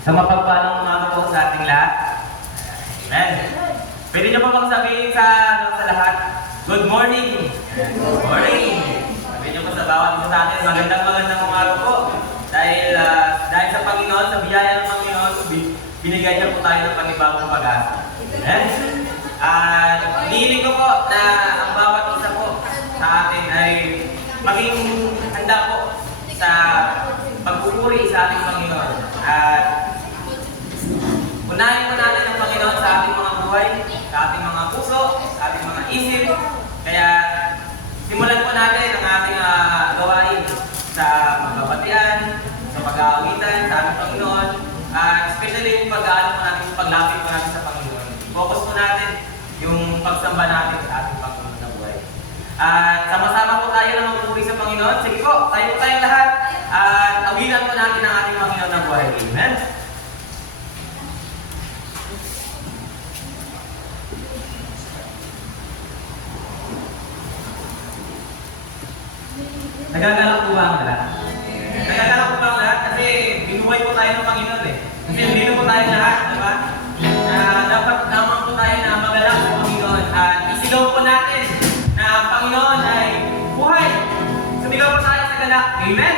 Sa mapagpalang umaga po sa ating lahat. Amen. Pwede niyo po bang sabihin sa lahat, good morning. Good morning. Sabihin niyo po sa bawat isa sa atin, magandang umaga po. Dahil sa Panginoon, sa biyaya ng Panginoon, binigyan niya po tayo ng panibagong pag-asa. Amen. Hinihiling ko po na ang bawat isa po sa atin ay maging handa po sa pagpupuri sa ating Panginoon. At unahin po natin ang Panginoon sa ating mga buhay, sa ating mga puso, sa ating mga isip. Kaya simulan po natin ang ating gawain sa magbabatian, sa pag-aawitan, sa ating Panginoon. Especially yung pag-aano po natin, yung paglapit po natin sa Panginoon. Focus po natin yung pagsamba natin sa ating Panginoon na buhay. At sama-sama po tayo na magpupuri sa Panginoon. Sige po, tayo po tayong lahat. At awitan po natin ang ating Panginoon na buhay. Amen? Nagagalak po ba ang lahat? Nagagalak po ba ang lahat? Kasi binuhay po tayo ng Panginoon eh. Kasi hindi po tayo lahat, di ba? Dapat naman po tayo na magalak sa Panginoon. At isigaw po natin na ang Panginoon ay buhay. Sumigaw po tayo sa galak. Amen?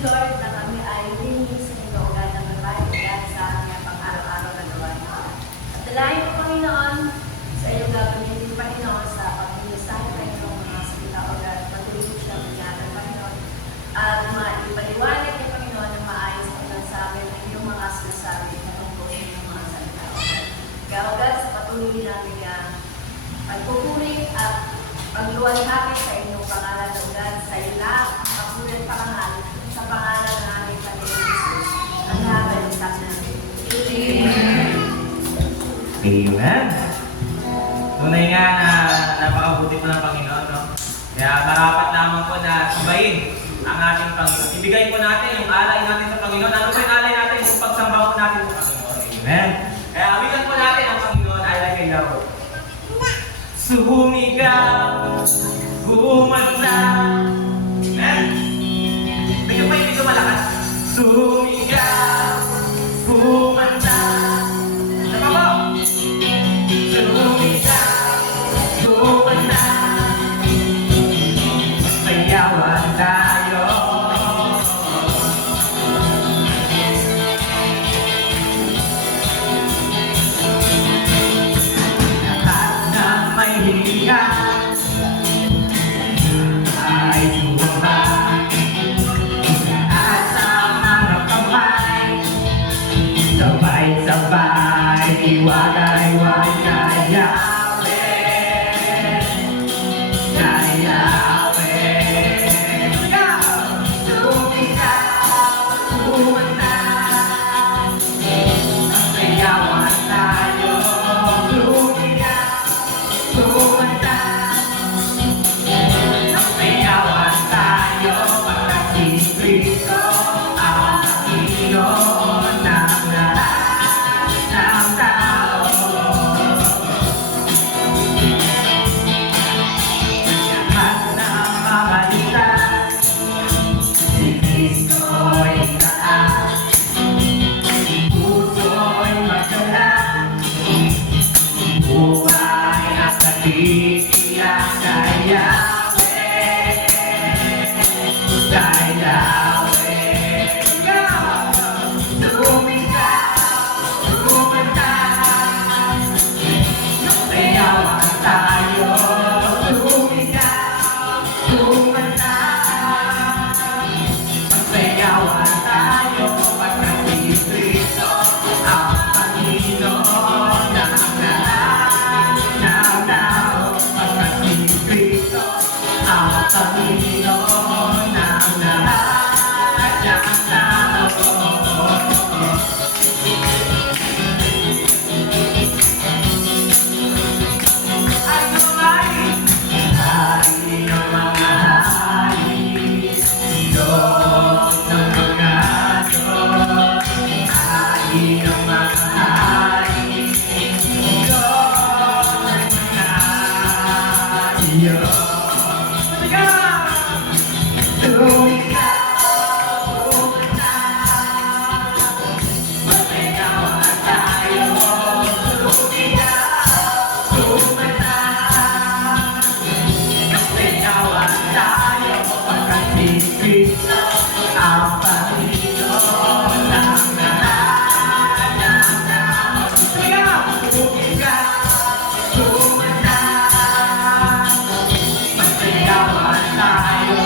Lord, na kami ay linisin ito, God, na maraming sa aming pang-araw-araw na gawain. At Salahin po, Panginoon, sa iyong gagawin din, Panginoon, sa pag-iusahan ng iyong mga salita o patuloy po siya magyanan, Panginoon. At maipaliwanag niyo, Panginoon, ng maayos hanggang sa amin ang iyong mga sinasabi na tungkol sa iyong mga salita, O God. Kaya, O God, sa patuloy namin pagpupuri at pagluwalhati sa inyong pangalan, O God, sa iyo lahat, papulit parangal, sa pangalan ng aming Panginoon Jesus. Ang nakalimutan namin. Amen. Amen. Tunay nga na napakabuti po ng Panginoon, no? Kaya marapat lamang po na sambahin ang ating Panginoon. Ibigay po natin yung alay natin sa Panginoon. Ano po yung alay natin? Yung pagsamba po natin sa Panginoon. Amen. Kaya awitan po natin ang Panginoon ay like kay Lord. Sumigaw, gumanda. Amen. Bigyan pa yung malakas. Sumigaw, gumanda. Sama po. Sumigaw, gumanda. Sayawan tayo. Lahat na may hiya ay sumaba. At sa mga kamay, sabay-sabay, iwagay-wag na Yahweh, na Yahweh. Sumigaw, kumanta, sayawan tayo. Sumigaw, kumanta, sayawan tayo. Pagkat si Kristo ang Panginoon ng lahat ng tao. Lahat ng mamalitan, si Kristo'y taas. Puso'y magdala, buhay at nagtitiyak kay Yahweh, kay Yahweh. Sumigaw, kumanta, sayawan tayo. Sumigaw, kumanta, sayawan tayo. Pagkat si Kristo ang Panginoon ng lahat ng tao. Pagkat si Kristo ang Panginoon ng lahat ng tao. Ano ay hari ng mga hari, Diyos ng mga Diyos. Hari ng mga hari, Diyos ng mga Diyos. Sumigaw, kumanta, sayawan tayo. Sumigaw, kumanta, sayawan tayo. Pagkat si Kristo ang Panginoon ng lahat ng tao. Sumigaw, kumanta, sayawan tayo.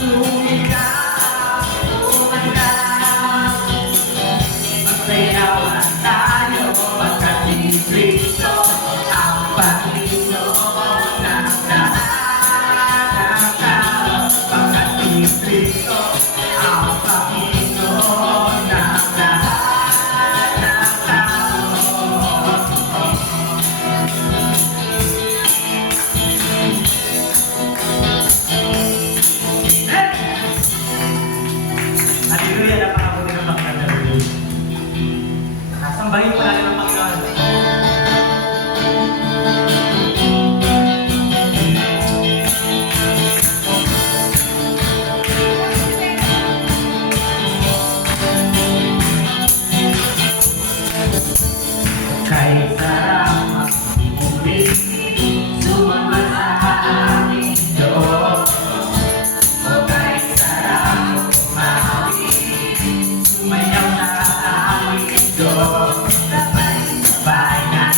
Sumigaw, kumanta, sayawan tayo. Pagkat si Kristo ang Panginoon ng lahat ng tao. Pagkat si Kristo ang Panginoon ng lahat ng tao. Hallelujah, napakabuti ng Panginoon. Sambahin po natin ang Panginoon. Kay sarap magmumuli, sumama sa aming Diyos. O kay sarap umawi, sumayaw na aming Diyos. Sabay-sabay na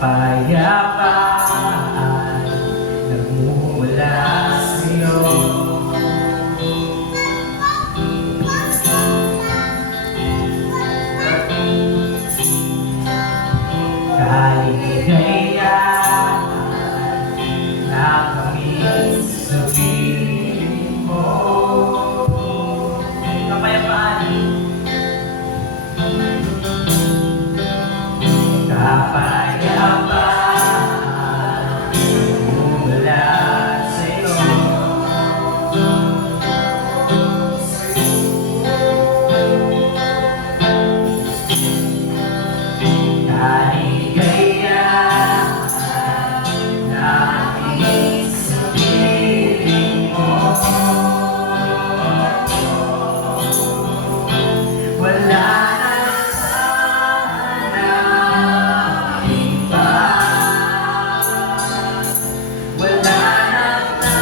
kapayapaan nagmumula sa'yo. Kaligayaan na kami sa piling mo. Kapayapaan. Kapayapaan mula sa'yo. Kaligayaan na kami sa piling mo. Wala na sana iba. Wala na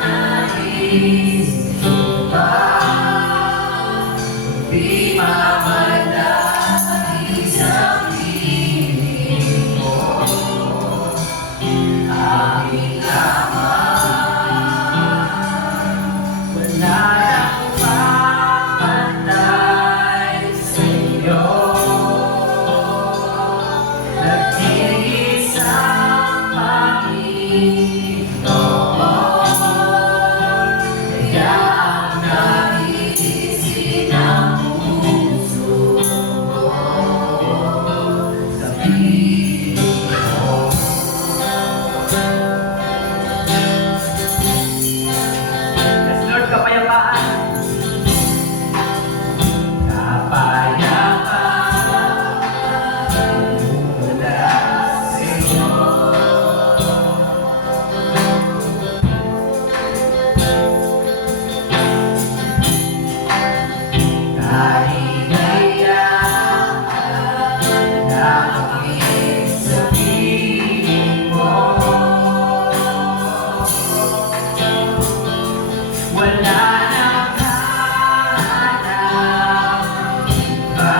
nais iba. Di mamalaki sa piling mo. Aking Ama, wala nang papantay sa'yo. Nag-iisang Panginoon, kaya ang naisin ang puso ko sa piling mo. Yes, Lord, kapayapaan. Kapayapaan mula sa'yo. Kaligayaan na kami sa piling mo. Wala nang hanap iba.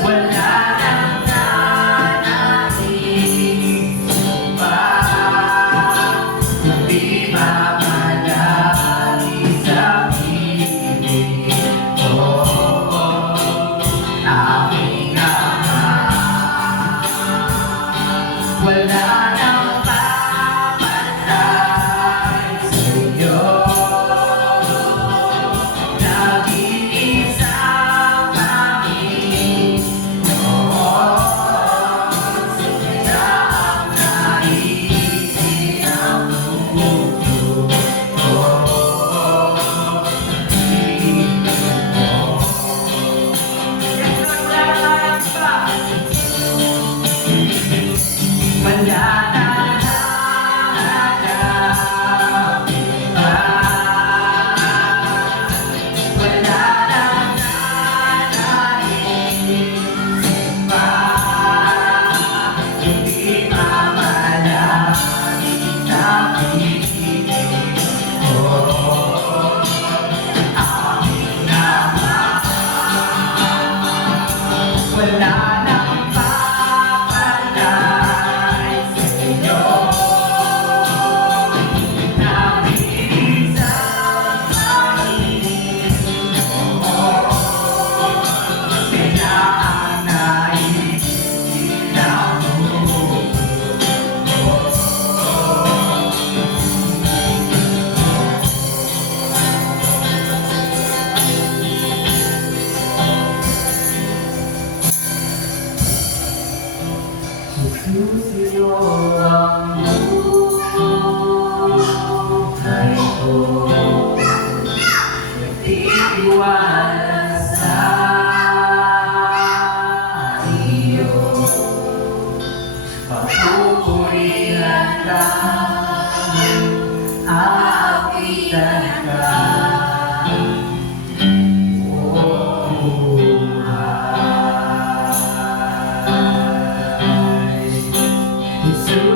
Wala nang nais iba. Kundi mamalaki sa piling mo. Aking Ama, wala nang papantay sa'yo. Nag-iisang Panginoon, kaya ang naisin ang puso ko sa piling mo. Yes, Lord, wala nang hanap iba. Wala nang hanap iba. Wala nang nais iba. Hindi mamalaki sa piling mo. Aking Ama, wala nang papantay sa'yo. Nag-iisang Panginoon, kaya ang naisin ang puso Susuyo ang buhay ko. Nagtitiwala sa iyo. Papupurihan ka, aapitan ka. Buhay.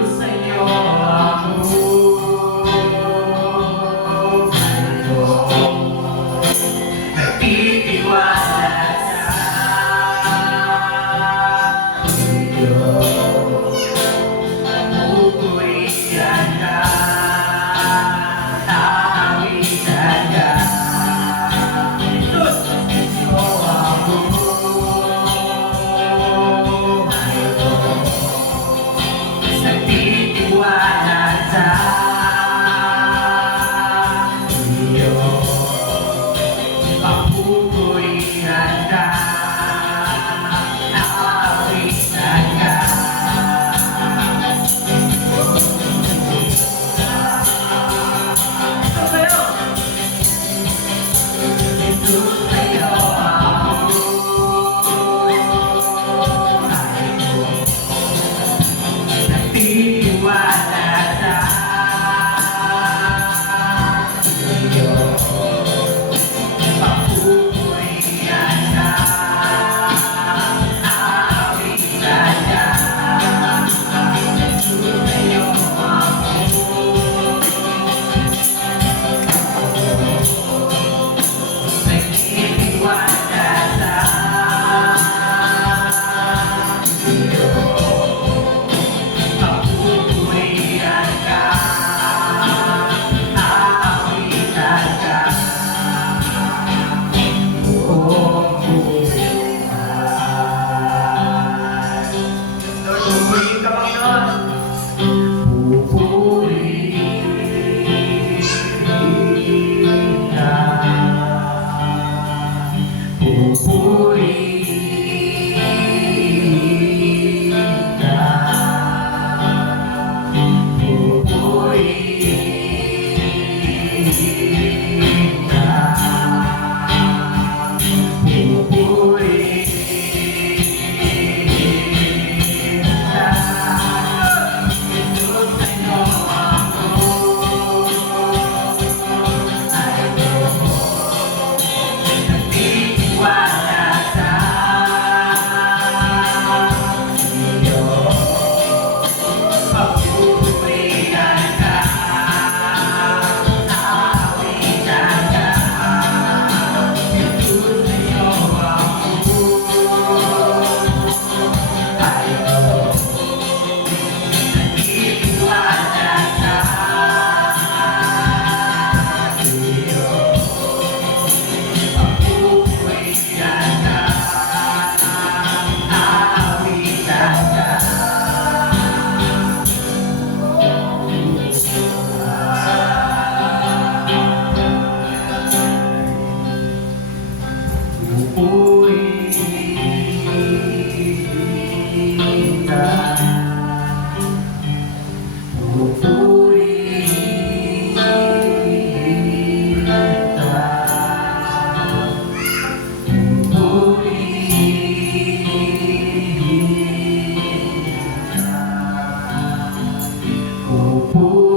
po